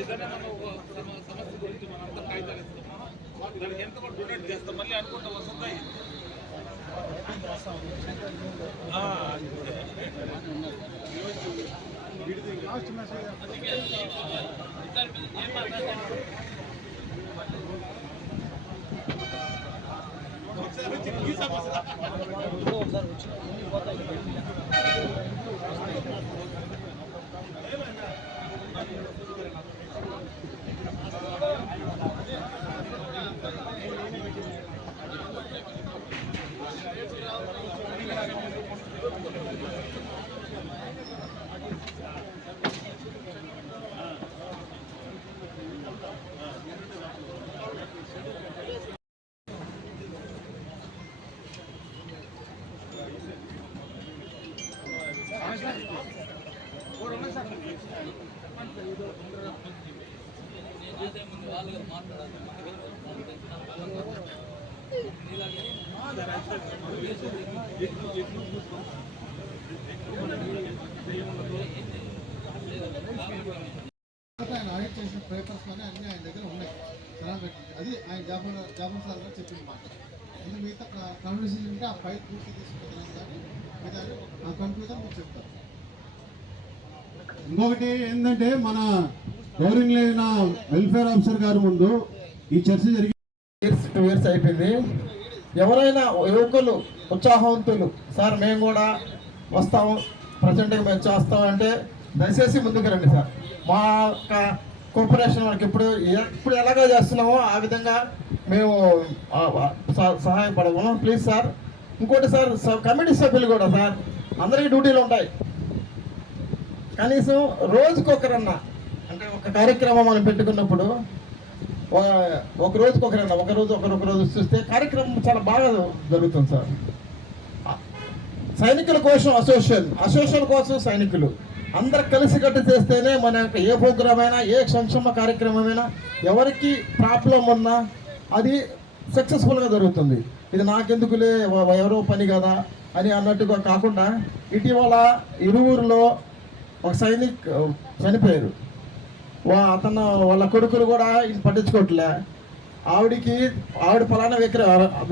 ఏదైనా మనం సమస్య గురించి మనంతా కాగితాలు ఇస్తామా దానికి ఎంత కూడా డొనేట్ చేస్తాం మళ్ళీ అనుకుంటా వస్తుంటాయి. ఆయన ఆడిట్ చేసిన పేపర్స్ కానీ అన్నీ ఆయన దగ్గర ఉన్నాయి. అది ఆయన జాఫర్ సార్ గారు చెప్పిన మాట. ఎందుకు మిగతా కన్క్లూజన్ ఉంటే ఆ ఫైల్ పూర్తి తీసుకుంటున్నాను కానీ ఆ కన్క్లూజన్ మీకు చెప్తారు. ఇంకొకటి ఏంటంటే మన గౌరవనీయులైన వెల్ఫేర్ ఆఫీసర్ గారి ముందు ఈ చర్చ జరిగి 2 years అయిపోయింది. ఎవరైనా యువకులు ఉత్సాహవంతులు సార్ మేము కూడా వస్తాము ప్రజెంట్గా మేము చేస్తామంటే దయచేసి ముందుకు రండి సార్. మా యొక్క కోఆపరేషన్ మనకి ఇప్పుడు ఎలాగో చేస్తున్నామో ఆ విధంగా మేము సహాయపడము. Please sir. ఇంకోటి సార్ కమిటీ సభ్యులు కూడా సార్ అందరికీ డ్యూటీలు ఉంటాయి. కనీసం రోజుకొకరన్నా అంటే ఒక కార్యక్రమం మనం పెట్టుకున్నప్పుడు ఒక రోజుకొకరన్నా ఒక రోజు చూస్తే కార్యక్రమం చాలా బాగా జరుగుతుంది సార్. సైనికుల కోసం అసోసియేషన్ కోసం సైనికులు అందరు కలిసికట్టు చేస్తేనే మన యొక్క ఏ ప్రోగ్రామ్ అయినా ఏ సంక్షేమ కార్యక్రమమైనా ఎవరికి ప్రాబ్లం ఉన్నా అది సక్సెస్ఫుల్గా జరుగుతుంది. ఇది నాకెందుకులే ఎవరో పని కదా అని అన్నట్టుగా కాకుండా ఇటీవల ఇరువురులో ఒక సైనిక్ చనిపోయారు. అతను వాళ్ళ కొడుకులు కూడా పట్టించుకోవట్లే. ఆవిడ ఫలానా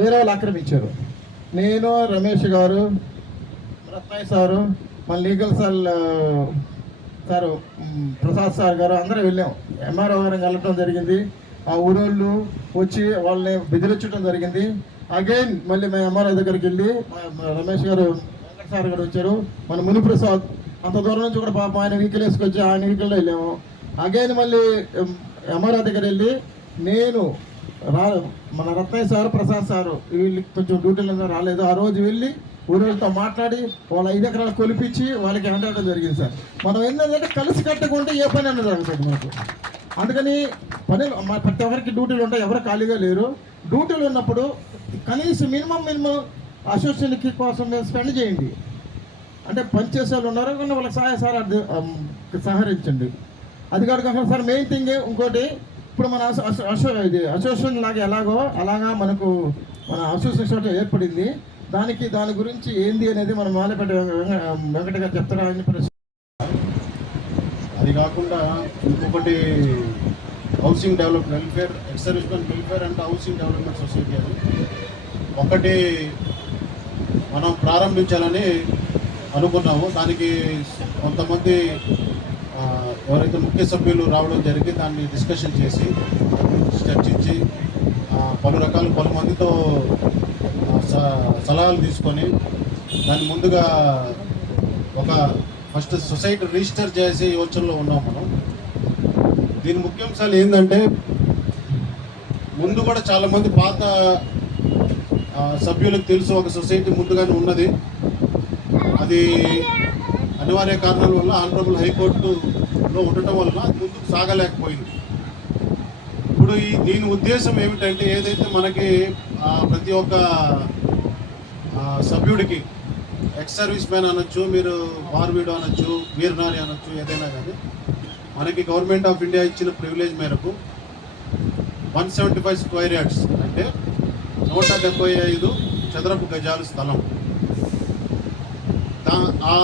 వేరే వాళ్ళు ఆక్రమించారు. నేను రమేష్ గారు రత్నాయ్ సారు మన లీగల్ సార్ ప్రసాద్ సార్ గారు అందరూ వెళ్ళాం. ఎంఆర్ఓ గారిని వెళ్ళటం జరిగింది. ఆ ఊరోళ్ళు వచ్చి వాళ్ళని బెదిరించడం జరిగింది. అగైన్ మళ్ళీ మేము ఎంఆర్ఓ దగ్గరికి వెళ్ళి రమేష్ గారు సార్ గారు వచ్చారు. మన మునిప్రసాద్ అంత దూరం నుంచి కూడా పాపం ఆయన వెహికల్ వేసుకొచ్చి ఆయన వెహికల్లో వెళ్ళాము. అగైన్ మళ్ళీ ఎంఆర్ఓ దగ్గర వెళ్ళి నేను మన రత్నయ్య సార్ ప్రసాద్ సారు వీళ్ళు కొంచెం డ్యూటీలో రాలేదు. ఆ రోజు వెళ్ళి ఊరితో మాట్లాడి వాళ్ళ 5 ఎకరాలు కొలిపించి వాళ్ళకి హ్యాండ్ జరిగింది సార్. మనం ఏంటంటే కలిసి కట్టుకుంటే ఏ పని అన్నది అనుకుంటుంది మనకు. అందుకని పని ప్రతి ఒక్కరికి డ్యూటీలు ఉంటాయి, ఎవరు ఖాళీగా లేరు. డ్యూటీలు ఉన్నప్పుడు కనీసం మినిమం అసోసియేషన్ కోసం స్పెండ్ చేయండి. అంటే పనిచేసే వాళ్ళు ఉన్నారు కానీ వాళ్ళకి సహకరించండి. అది కాదు సార్ మెయిన్ థింగ్ ఇంకోటి ఇప్పుడు మన అసోసియేషన్ అలాగా మనకు మన అసోసియేషన్ ఏర్పడింది. దాని గురించి ఏంది అనేది మనం మాలపేట వెంకట గారు చెప్తారని ప్రశ్న. అది కాకుండా ఇంకొకటి housing development welfare ex servicemen welfare and housing development society అని ఒకటి మనం ప్రారంభించాలని అనుకున్నాము. దానికి కొంతమంది ఎవరైతే ముఖ్య సభ్యులు రావడం జరిగి దాన్ని డిస్కషన్ చేసి చర్చించి పలు మందితో సలహాలు తీసుకొని దాన్ని ముందుగా ఫస్ట్ సొసైటీ రిజిస్టర్ చేసే యోచనలో ఉన్నాం మనం. దీని ముఖ్యాంశాలు ఏంటంటే ముందు కూడా చాలామంది పాత సభ్యులకు తెలుసు ఒక సొసైటీ ముందుగానే ఉన్నది. అది అనివార్య కారణాల వల్ల ఆనరబుల్ హైకోర్టులో ఉండటం వల్ల అది ముందుకు సాగలేకపోయింది. ఇప్పుడు దీని ఉద్దేశం ఏమిటంటే ఏదైతే మనకి ప్రతి ఒక్క సభ్యుడికి ఎక్స్ సర్వీస్ మ్యాన్ అనొచ్చు, మీరు వార్వీడో అనొచ్చు, వీరనారి అనొచ్చు, ఏదైనా కానీ మనకి గవర్నమెంట్ ఆఫ్ ఇండియా ఇచ్చిన ప్రివిలేజ్ మేరకు 175 స్క్వేర్ యార్డ్స్ అంటే 175 చదరపు గజాలు స్థలం. ఆ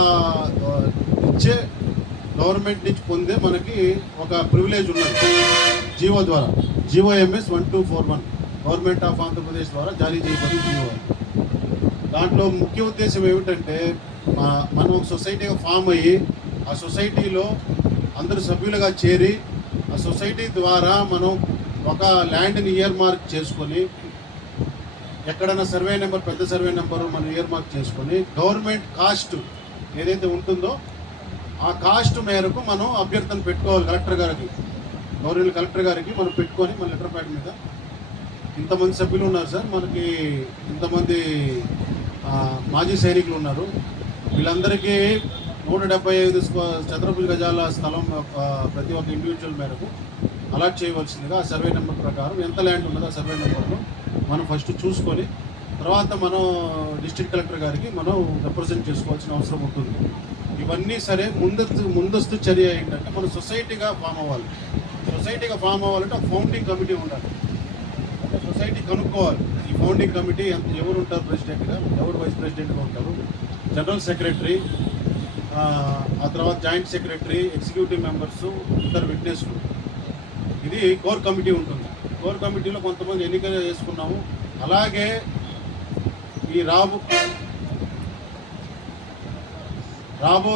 ఇచ్చే గవర్నమెంట్ నుంచి పొందే మనకి ఒక ప్రివిలేజ్ ఉన్నది జీవో ద్వారా, GO MS 1241 government of Andhra Pradesh ద్వారా జారీ చేయబడిన జీవో. దాంట్లో ముఖ్య ఉద్దేశం ఏమిటంటే మనం ఒక సొసైటీగా ఫామ్ అయ్యి ఆ సొసైటీలో అందరు సభ్యులుగా చేరి ఆ సొసైటీ ద్వారా మనం ఒక ల్యాండ్ని ఇయర్ మార్క్ చేసుకొని ఎక్కడైనా సర్వే నెంబర్, పెద్ద సర్వే నెంబరు మనం ఇయర్ మార్క్ చేసుకొని గవర్నమెంట్ కాస్ట్ ఏదైతే ఉంటుందో ఆ కాస్ట్ మేరకు మనం అభ్యర్థన పెట్టుకోవాలి కలెక్టర్ గారికి, గవర్నమెంట్ కలెక్టర్ గారికి మనం పెట్టుకొని మన లెటర్ ప్యాడ్ మీద ఇంతమంది సభ్యులు ఉన్నారు సార్, మనకి ఇంతమంది మాజీ సైనికులు ఉన్నారు, వీళ్ళందరికీ 175 చదరపు గజాల స్థలం ప్రతి ఒక్క ఇండివిజువల్ మేరకు అలాట్ చేయవలసిందిగా ఆ సర్వే నెంబర్ ప్రకారం ఎంత ల్యాండ్ ఉన్నదో ఆ సర్వే నెంబర్లో మనం ఫస్ట్ చూసుకొని తర్వాత మనం డిస్ట్రిక్ట్ కలెక్టర్ గారికి మనం రిప్రజెంట్ చేసుకోవాల్సిన అవసరం ఉంటుంది. ఇవన్నీ సరే ముందస్తు చర్య ఏంటంటే మనం సొసైటీగా ఫామ్ అవ్వాలి. సొసైటీగా ఫామ్ అవ్వాలంటే ఒక ఫౌండింగ్ కమిటీ ఉండాలి. అంటే సొసైటీ కనుక్కోవాలి ఈ ఫౌండింగ్ కమిటీ ఎవరు ఉంటారు ప్రెసిడెంట్గా, ఎవరు వైస్ ప్రెసిడెంట్గా ఉంటారు, జనరల్ సెక్రటరీ, ఆ తర్వాత జాయింట్ సెక్రటరీ, ఎగ్జిక్యూటివ్ మెంబర్సు, ఇద్దరు విట్నెస్లు. ఇది కోర్ కమిటీ ఉంటుంది. కోర్ కమిటీలో కొంతమంది ఎన్నిక చేసుకున్నాము. అలాగే ఈ రాబో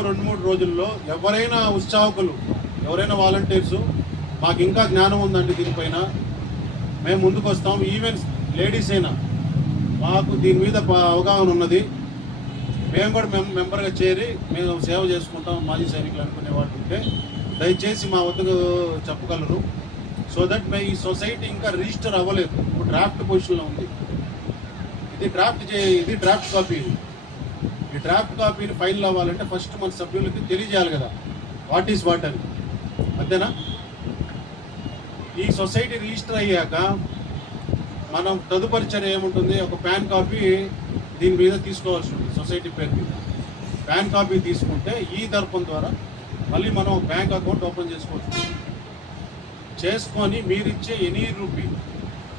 2-3 రోజుల్లో ఎవరైనా ఉత్సాహకులు, ఎవరైనా వాలంటీర్సు మాకు ఇంకా జ్ఞానం ఉందండి దీనిపైన, మేము ముందుకు వస్తాం, ఈవెన్ లేడీస్ అయినా మాకు దీని మీద అవగాహన ఉన్నది, మేము కూడా మెంబర్గా చేరి మేము సేవ చేసుకుంటాం మాజీ సైనికులు అనుకునే వాళ్ళు ఉంటే దయచేసి మా వద్దకు చెప్పగలరు. సో దట్ ఈ సొసైటీ ఇంకా రిజిస్టర్ అవ్వలేదు, ఇప్పుడు డ్రాఫ్ట్ పొజిషన్లో ఉంది. ఇది డ్రాఫ్ట్ కాపీ. ఈ డ్రాఫ్ట్ కాపీని ఫైనల్ అవ్వాలంటే ఫస్ట్ మన సభ్యులకి తెలియజేయాలి కదా వాట్ ఈస్ వాట్ అని, అంతేనా? ఈ సొసైటీ రిజిస్టర్ అయ్యాక మనం తదుపరి చర్య ఏముంటుంది, ఒక పాన్ కాపీ దీని మీద తీసుకోవాల్సి ఉంటుంది. సొసైటీ పేరు మీద పాన్ కాపీ తీసుకుంటే ఈ దర్పం ద్వారా మళ్ళీ మనం బ్యాంక్ అకౌంట్ ఓపెన్ చేసుకోవచ్చు. చేసుకొని మీరు ఇచ్చే ఎనీ రూపీ,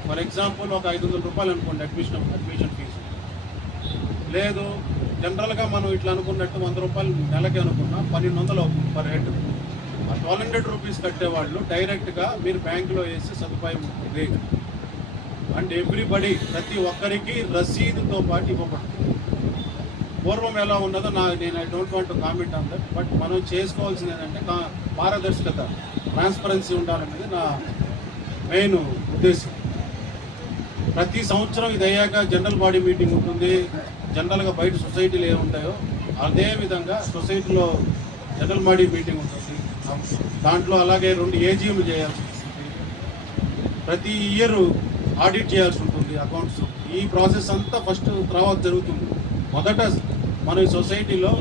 ఫర్ ఎగ్జాంపుల్ ఒక 500 రూపాయలు అనుకోండి అడ్మిషన్ ఫీజు, లేదు జనరల్గా మనం ఇట్లా అనుకున్నట్టు 100 రూపాయలు నెలకి అనుకున్నా 1200 అవుతుంది పర్ హెడ్. ఆ 1200 రూపీస్ కట్టేవాళ్ళు డైరెక్ట్గా మీరు బ్యాంకులో వేసి సదుపాయం ఉంటుంది. అండ్ ఎవ్రీబడి, ప్రతి ఒక్కరికి రసీదుతో పాటు ఇవ్వబడుతుంది. పూర్వం ఎలా ఉన్నదో నేను I don't want to comment on that, but మనం చేసుకోవాల్సింది ఏంటంటే పారదర్శకత, ట్రాన్స్పరెన్సీ ఉండాలనేది నా మెయిన్ ఉద్దేశం. ప్రతి సంవత్సరం ఇది అయ్యాక జనరల్ బాడీ మీటింగ్ ఉంటుంది. జనరల్గా బయట సొసైటీలు ఏముంటాయో అదేవిధంగా సొసైటీలో జనరల్ బాడీ మీటింగ్ ఉంటుంది. దాంట్లో అలాగే 2 ఏజీఎంలు చేయాల్సి ఉంటుంది. ప్రతి ఇయర్ ఆడిట్ చేయాల్సి ఉంటుంది అకౌంట్స్. ఈ ప్రాసెస్ అంతా ఫస్ట్ తర్వాత జరుగుతుంది. మొదట మన ఈ సొసైటీలో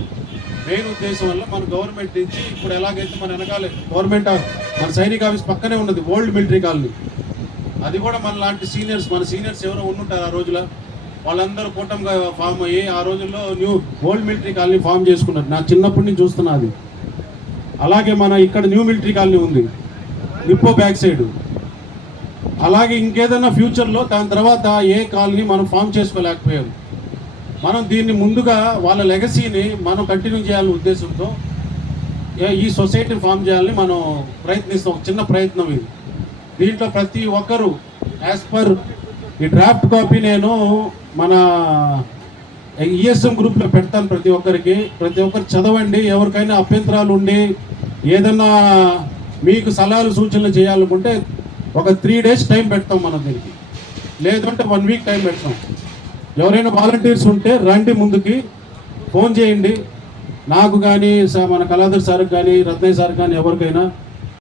మెయిన్ ఉద్దేశం వల్ల మన గవర్నమెంట్ నుంచి ఇప్పుడు ఎలాగైతే మన వెనకాలే గవర్నమెంట్ మన సైనిక ఆఫీస్ పక్కనే ఉన్నది ఓల్డ్ మిలిటరీ కాలనీ, అది కూడా మన లాంటి మన సీనియర్స్ ఎవరో ఉండుంటారు ఆ రోజులో, వాళ్ళందరూ కూటమిగా ఫామ్ అయ్యి ఆ రోజుల్లో new old military colony form చేసుకున్నారు. నాకు చిన్నప్పటి నుంచి చూస్తున్నా అది. అలాగే మన ఇక్కడ న్యూ మిలిటరీ కాలనీ ఉంది నిప్పో బ్యాక్ సైడ్. అలాగే ఇంకేదైనా ఫ్యూచర్లో దాని తర్వాత ఏ కాలనీ మనం ఫామ్ చేసుకోలేకపోయాం. మనం దీన్ని ముందుగా వాళ్ళ లెగసీని మనం కంటిన్యూ చేయాలనే ఉద్దేశంతో ఈ సొసైటీ ఫామ్ చేయాలని మనం ప్రయత్నిస్తాం. ఒక చిన్న ప్రయత్నం ఇది. దీంట్లో ప్రతి ఒక్కరూ యాజ్ పర్ ఈ డ్రాఫ్ట్ కాపీ నేను మన ఈఎస్ఎం గ్రూప్లో పెడతాను. ప్రతి ఒక్కరు చదవండి. ఎవరికైనా అభ్యంతరాలు ఉండి ఏదన్నా మీకు సలహాలు సూచనలు చేయాలనుకుంటే ఒక 3 days టైం పెడతాం మనం దీనికి, లేదంటే 1 week టైం పెడతాం. ఎవరైనా వాలంటీర్స్ ఉంటే రండి, ముందుకి ఫోన్ చేయండి నాకు కానీ, మన కళాధర్ సార్కి కానీ, రత్నయ్య సార్ కానీ, ఎవరికైనా